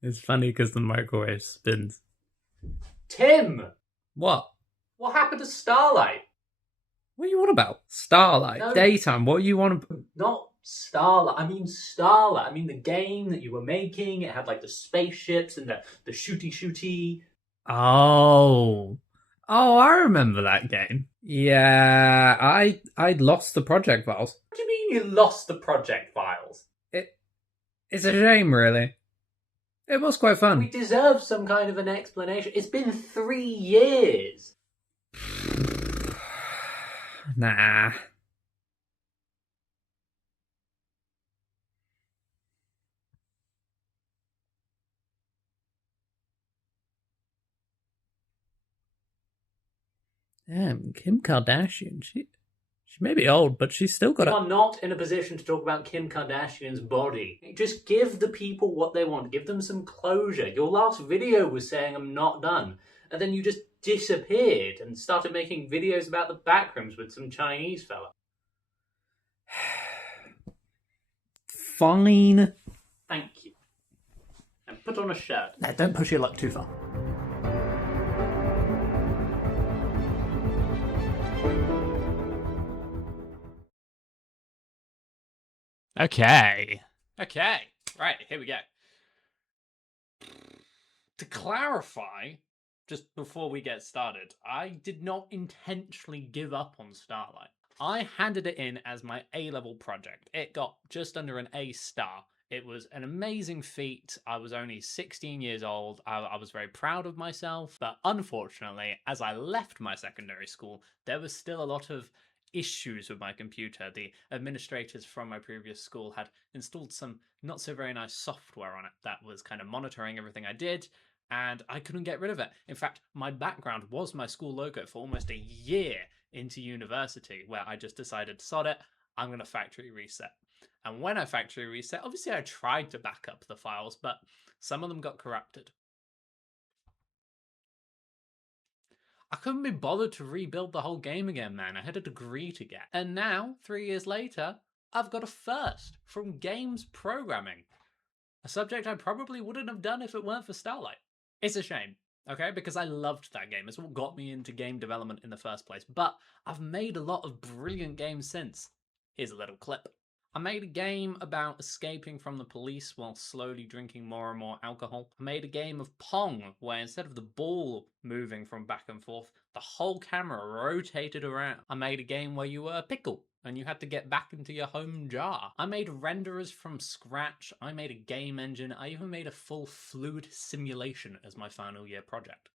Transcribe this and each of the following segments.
It's funny because the microwave spins. Tim! What? What happened to Starlight? What are you on about? Starlight, No. daytime. What are you on about? Not Starlight. I mean Starlight. I mean the game that you were making. It had like the spaceships and the shooty. Oh, I remember that game. Yeah, I'd lost the project files. What do you mean you lost the project files? It's a shame, really. It was quite fun. We deserve some kind of an explanation. It's been 3 years. Nah. Damn, Kim Kardashian. She may be old, but she's still got You are not in a position to talk about Kim Kardashian's body. Just give the people what they want. Give them some closure. Your last video was saying I'm not done. And then you just disappeared and started making videos about the backrooms with some Chinese fella. Fine. Thank you. And put on a shirt. Now, don't push your luck too far. Okay, right, here we go. To clarify, just before we get started, I did not intentionally give up on Starlight. I handed it in as my A-level project. It got just under an A star. It was an amazing feat. I was only 16 years old. I was very proud of myself, but unfortunately, as I left my secondary school, there was still a lot of issues with my computer. The administrators from my previous school had installed some not so very nice software on it that was kind of monitoring everything I did, and I couldn't get rid of it. In fact, my background was my school logo for almost a year into university, where I just decided, sod it, I'm going to factory reset. And when I factory reset, obviously I tried to back up the files, but some of them got corrupted. I couldn't be bothered to rebuild the whole game again, man. I had a degree to get. And now, 3 years later, I've got a first from games programming. A subject I probably wouldn't have done if it weren't for Starlight. It's a shame, okay? Because I loved that game. It's what got me into game development in the first place. But I've made a lot of brilliant games since. Here's a little clip. I made a game about escaping from the police while slowly drinking more and more alcohol. I made a game of Pong, where instead of the ball moving from back and forth, the whole camera rotated around. I made a game where you were a pickle, and you had to get back into your home jar. I made renderers from scratch. I made a game engine. I even made a full fluid simulation as my final year project.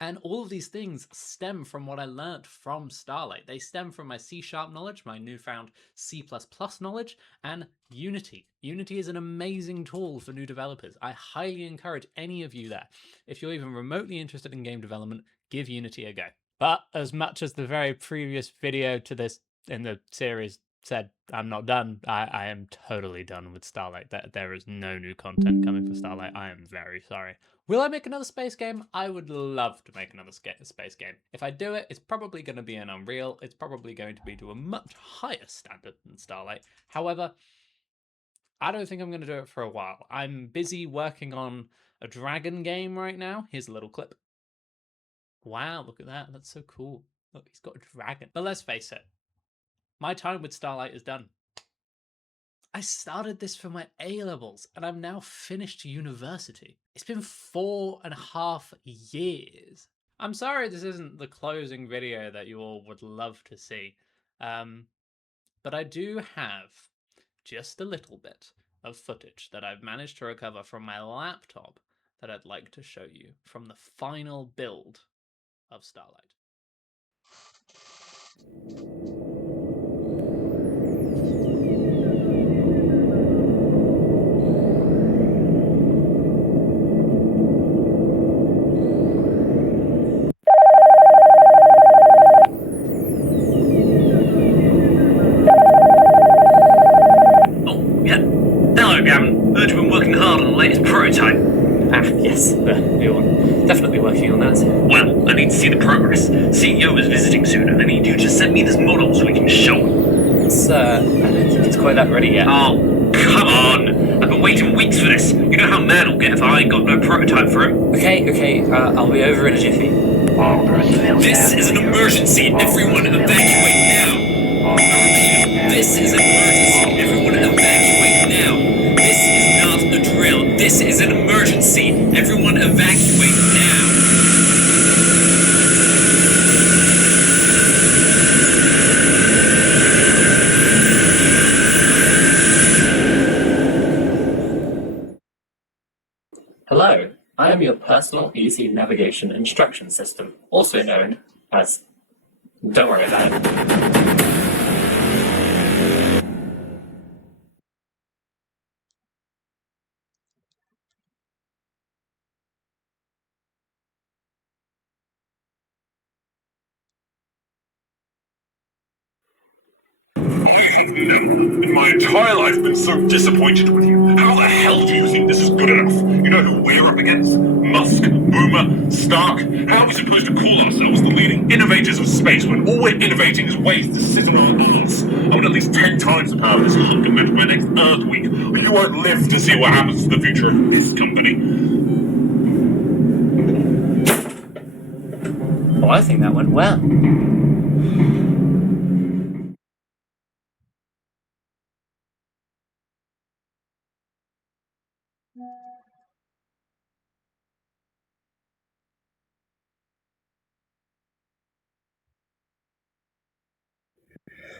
And all of these things stem from what I learned from Starlight. They stem from my C# knowledge, my newfound C++ knowledge, and Unity. Unity is an amazing tool for new developers. I highly encourage any of you there, if you're even remotely interested in game development, give Unity a go. But as much as the very previous video to this in the series said I'm not done, I am totally done with Starlight. There is no new content coming for Starlight. I am very sorry. Will I make another space game? I would love to make another space game. If I do it, it's probably going to be an Unreal. It's probably going to be to a much higher standard than Starlight. However, I don't think I'm going to do it for a while. I'm busy working on a dragon game right now. Here's a little clip. Wow, look at that. That's so cool. Look, he's got a dragon. But let's face it, my time with Starlight is done. I started this for my A-levels, and I'm now finished university. It's been 4.5 years. I'm sorry this isn't the closing video that you all would love to see, but I do have just a little bit of footage that I've managed to recover from my laptop that I'd like to show you from the final build of Starlight. Heard you've been working hard on the latest prototype. Yes, you're definitely working on that. Well, I need to see the progress. CEO is visiting soon, and I need you to send me this model so we can show him. I don't think it's quite that ready yet. Oh, come on! I've been waiting weeks for this. You know how mad I'll get if I ain't got no prototype for him. Okay, I'll be over in a jiffy. This is an emergency. Everyone evacuate now. I repeat, this is an emergency. Everyone evacuate now. This is not a drill. This is an emergency. Everyone evacuate now. Hello, I am your personal easy navigation instruction system, also known as... Don't worry about it. I have never in my entire life been so disappointed with you. How the hell do you think this is good enough? You know who we're up against? Musk, Boomer, Stark. How are we supposed to call ourselves the leading innovators of space when all we're innovating is ways to sit on our ease? I want at least 10 times the power of this hunk of metal by next Earth Week, or you won't live to see what happens to the future of this company. Well, I think that went well.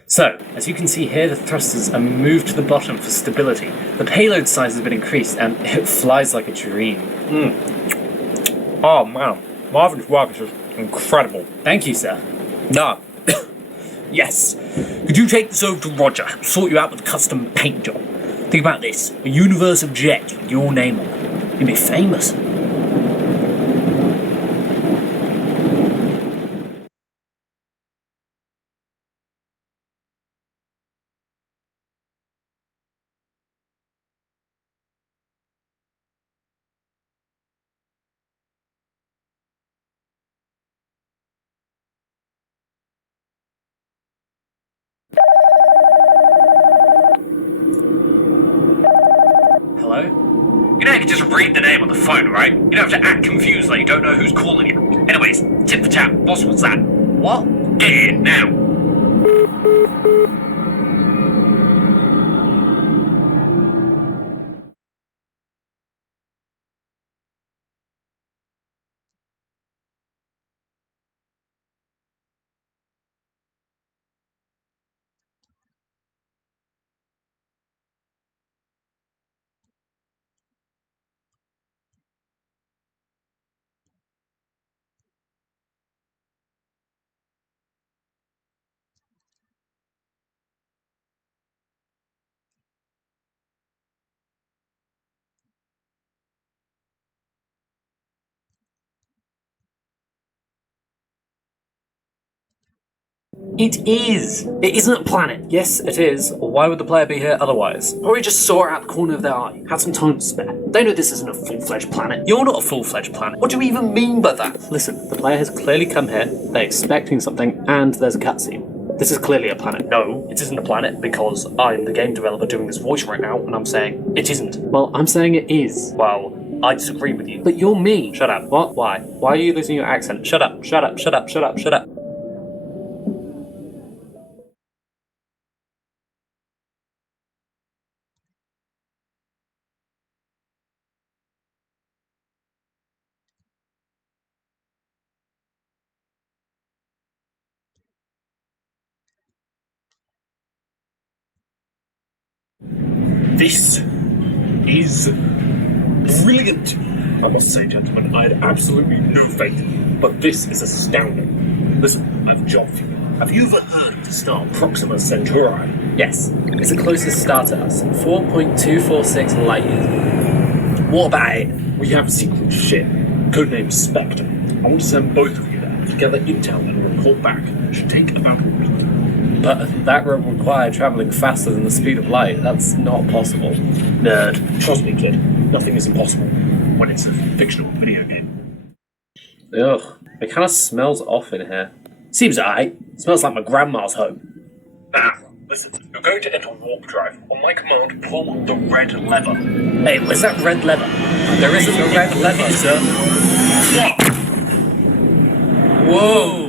So, as you can see here, the thrusters are moved to the bottom for stability. The payload size has been increased, and it flies like a dream. Oh man, Marvin's work is just incredible. Thank you, sir. Nah. Yes. Could you take this over to Roger? Sort you out with a custom paint job. Think about this. A universe of jets with your name on them. You'd be famous. Hello? You know you can just read the name on the phone, right? You don't have to act confused like you don't know who's calling you. Anyways, tip for tap. Boss, what's that? What? Get here, now. It is! It isn't a planet. Yes, it is. Why would the player be here otherwise? Probably just saw it out the corner of their eye. Had some time to spare. They know this isn't a full-fledged planet. You're not a full-fledged planet. What do you even mean by that? Listen, the player has clearly come here, they're expecting something, and there's a cutscene. This is clearly a planet. No, it isn't a planet because I'm the game developer doing this voice right now, and I'm saying it isn't. Well, I'm saying it is. Well, I disagree with you. But you're me. Shut up. What? Why? Why are you losing your accent? Shut up, shut up, shut up, shut up, shut up. This is brilliant. I must say, gentlemen, I had absolutely no faith in you, but this is astounding. Listen, I've a job for you. Have you ever heard of the star Proxima Centauri? Yes, it's the closest star to us. 4.246 light years. What about it? We have secret ship, codenamed Spectre. I want to send both of you there to gather intel and report back. It should take about a week. But that would require travelling faster than the speed of light. That's not possible. Nerd. Trust me, kid. Nothing is impossible when it's a fictional video game. Ugh, it kind of smells off in here. Seems alright. Smells like my grandma's home. Ah, Listen, you're going to enter warp drive. On my command, pull the red lever. Hey, where's that red lever? There isn't a red lever, sir. What? Whoa!